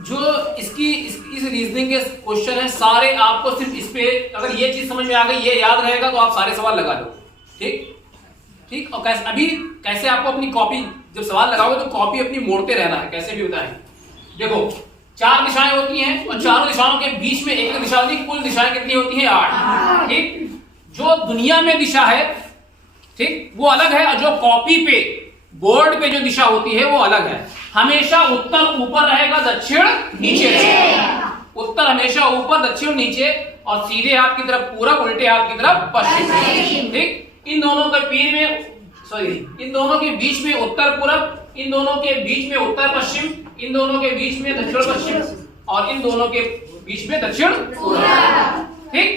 जो इस रीजनिंग के क्वेश्चन है सारे, आपको सिर्फ इस पे अगर ये चीज समझ में आ गई, ये याद रहेगा, तो आप सारे सवाल लगा लो। ठीक। और कैसे आपको अपनी कॉपी जब सवाल लगाओगे तो कॉपी अपनी मोड़ते रहना है, कैसे भी होता है। देखो 4 दिशाएं होती हैं और चारों दिशाओं के बीच में एक दिशा होती है, कुल दिशाएं कितनी होती हैं? 8। ठीक। जो दुनिया में दिशा है, ठीक, वो अलग है, और जो कॉपी पे बोर्ड पे जो दिशा होती है वो अलग है। हमेशा उत्तर ऊपर रहेगा, दक्षिण नीचे रहेगा। उत्तर हमेशा ऊपर, दक्षिण नीचे, और सीधे हाथ की तरफ पूरब, उल्टे हाथ की तरफ पश्चिम। ठीक। इन दोनों के इन दोनों के बीच में उत्तर पूरब, इन दोनों के बीच में उत्तर पश्चिम, इन दोनों के बीच में दक्षिण पश्चिम, और इन दोनों के बीच में दक्षिण पूरब। ठीक।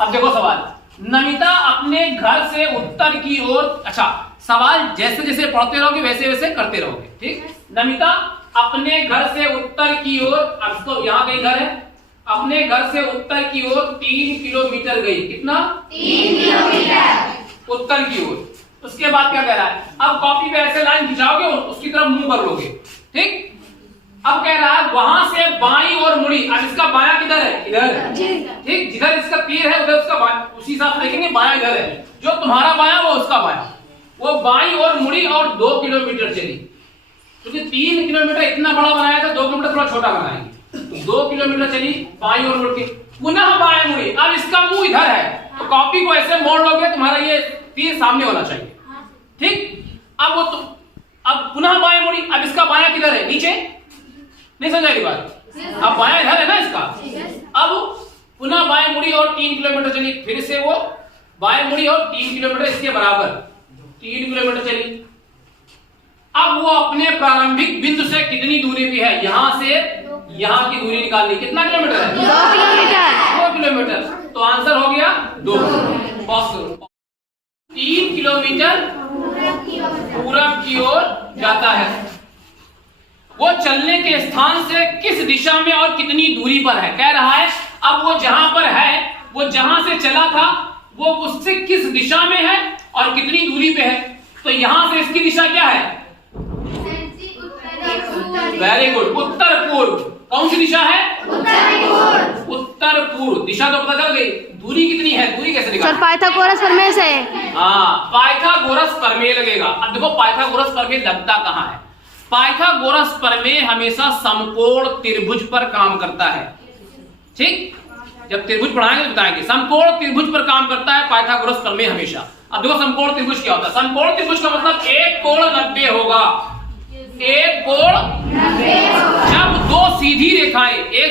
अब देखो सवाल, नमिता अपने घर से उत्तर की ओर, अच्छा सवाल जैसे जैसे पढ़ते रहोगे वैसे वैसे करते रहोगे। ठीक। नमिता अपने घर से उत्तर की ओर, अब तो यहाँ कहीं घर है, अपने घर से उत्तर की ओर 3 किलोमीटर गई। कितना? 3 किलोमीटर उत्तर की ओर। उसके बाद क्या कह रहा है? अब कॉपी पे ऐसे लाइन खिंचाओगे और उसकी तरफ मुंह कर लोगे। ठीक। अब कह रहा है वहां से बाईं ओर मुड़ी। अब इसका बायां किधर है? इधर। ठीक। जिधर इसका तीर है उधर उसका बायां, उसी हिसाब से देखेंगे बायां इधर है, जो तुम्हारा बायां वो उसका बायां। वो बाईं ओर मुड़ी और 2 किलोमीटर चली, क्योंकि 3 किलोमीटर इतना बड़ा बनाया था, 2 किलोमीटर थोड़ा छोटा बनाएंगे। 2 किलोमीटर चली, बाईं ओर मुड़ के पुनः बाएं मुड़ी। अब इसका मुंह इधर है, तो कॉपी को ऐसे मोड़ लोगे, तुम्हारा ये तीर सामने होना चाहिए। ठीक। अब पुनः बाएं मुड़ी। अब इसका बायां किधर है? नीचे। नहीं समझाएगी बात? अब बायां इधर है ना इसका। अब पुनः बाएं मुड़ी और 3 किलोमीटर चली, फिर से वो बाएं मुड़ी और 3 किलोमीटर इसके बराबर 3 किलोमीटर चली। अब वो अपने प्रारंभिक बिंदु से कितनी दूरी पे है? यहां से यहां की दूरी निकालनी। कितना किलोमीटर है? 2 किलोमीटर 2 किलोमीटर। तो आंसर हो गया 2। 3 किलोमीटर पूरब की ओर जाता है। वो चलने के स्थान से किस दिशा में और कितनी दूरी पर है? कह रहा है अब वो जहां पर है, वो जहां से चला था, वो उससे किस दिशा में है और कितनी दूरी पे है। तो यहां से इसकी दिशा क्या है? वेरी गुड, उत्तर पूर्व। कौन सी दिशा है? उत्तर पूर्व दिशा तो पता चल गई। दूरी कितनी है? दूरी कैसे निकालें? सर पाइथागोरस प्रमेय से। हाँ, पाइथागोरस प्रमेय लगेगा। अब देखो पाइथागोरस प्रमेय लगता कहां है? पाइथागोरस प्रमेय हमेशा समकोण त्रिभुज पर काम करता है। ठीक। जब त्रिभुज पढ़ाएंगे तो बताएंगे। समकोण त्रिभुज पर काम करता है पाइथागोरस प्रमेय हमेशा। अब देखो समकोण त्रिभुज क्या होता है? समकोण त्रिभुज का मतलब एक कोण 90 होगा। एक कोण 90 जब 2 सीधी रेखाएं, एक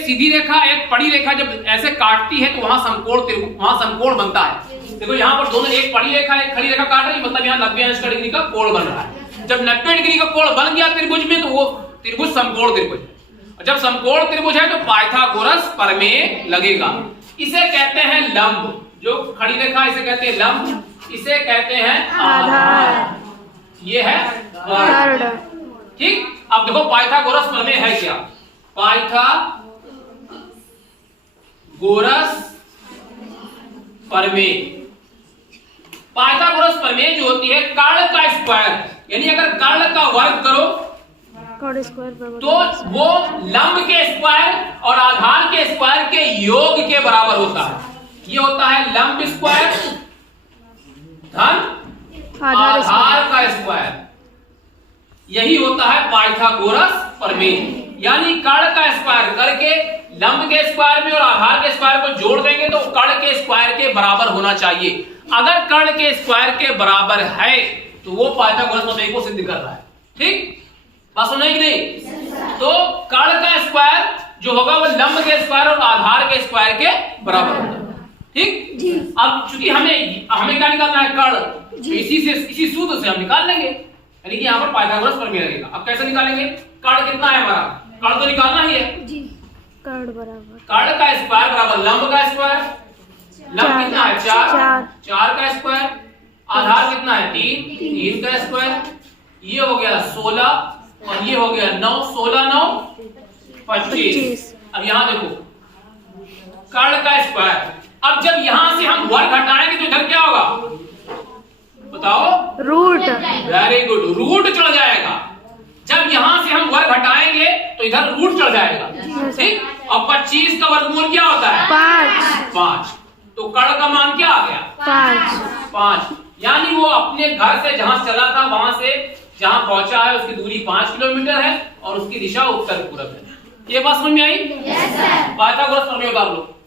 सीधी रेखा एक पड़ी रेखा जब ऐसे काटती है तो वहां समकोण बनता है। देखो यहाँ पर दोनों, एक पड़ी रेखा एक खड़ी रेखा काट रही, मतलब यहाँ 90 अंश का डिग्री का कोण बन रहा है। जब 90 डिग्री का कोण बन गया त्रिभुज में तो वो त्रिभुज समकोण त्रिभुज है। और जब समकोण त्रिभुज है तो पाइथागोरस प्रमेय लगेगा। इसे कहते हैं लंब। जो खड़ी रेखा इसे कहते हैं लंब, इसे कहते हैं आधार। ये है थर्ड। ठीक। अब देखो पाइथागोरस प्रमेय है क्या? पाइथागोरस प्रमेय, पाइथागोरस प्रमेय जो होती है कर्ण का स्क्वायर, यानी अगर कर्ण का वर्ग करो तो वो लंब के स्क्वायर और आधार के स्क्वायर के योग के बराबर होता है। ये होता है लंब स्क्वायर धन आधार का स्क्वायर। यही होता है पाइथागोरस प्रमेय। यानी कर्ण का स्क्वायर करके लंब के स्क्वायर में और आधार के स्क्वायर को जोड़ देंगे तो कर्ण के स्क्वायर के बराबर होना चाहिए। अगर कर्ण के स्क्वायर के बराबर है तो वो पाइथागोरस प्रमेय को सिद्ध कर रहा है। ठीक। बात समझ कि नहीं? तो कर्ण का स्क्वायर जो होगा वो लंब के स्क्वायर और आधार के स्क्वायर के बराबर होगा। ठीक। अब चूंकि हमें क्या निकालना है? कर्ण। तो इसी सूत्र से हम निकाल लेंगे, यानी कि यहाँ पर पाइथागोरस प्रमेय लगेगा। अब कैसे निकालेंगे? कर्ण कितना है हमारा? कर्ण तो निकालना ही है। कर्ण बराबर कर्ण का स्क्वायर बराबर लंब का स्क्वायर। लंब कितना है? 4 का स्क्वायर। आधार कितना है? 3 का स्क्वायर। ये हो गया 16 और ये हो गया 9। 16 9 25। अब यहां देखो कर्ण का स्क्वायर। अब जब यहां से हम वर्ग हटाएंगे तो इधर क्या होगा? बताओ। रूट। वेरी गुड, रूट चढ़ जाएगा। जब यहां से हम वर्ग हटाएंगे तो इधर रूट चढ़ जाएगा, ठीक। और 25 का वर्गमूल क्या होता है? 5। तो कर्ण का मान क्या आ गया? 5। यानी वो अपने घर से जहां चला था वहां से जहां पहुंचा है उसकी दूरी 5 किलोमीटर है और उसकी दिशा उत्तर पूरब है। ये बात समझ में आई? Yes sir. पाइथागोरस प्रमेय उतार लो।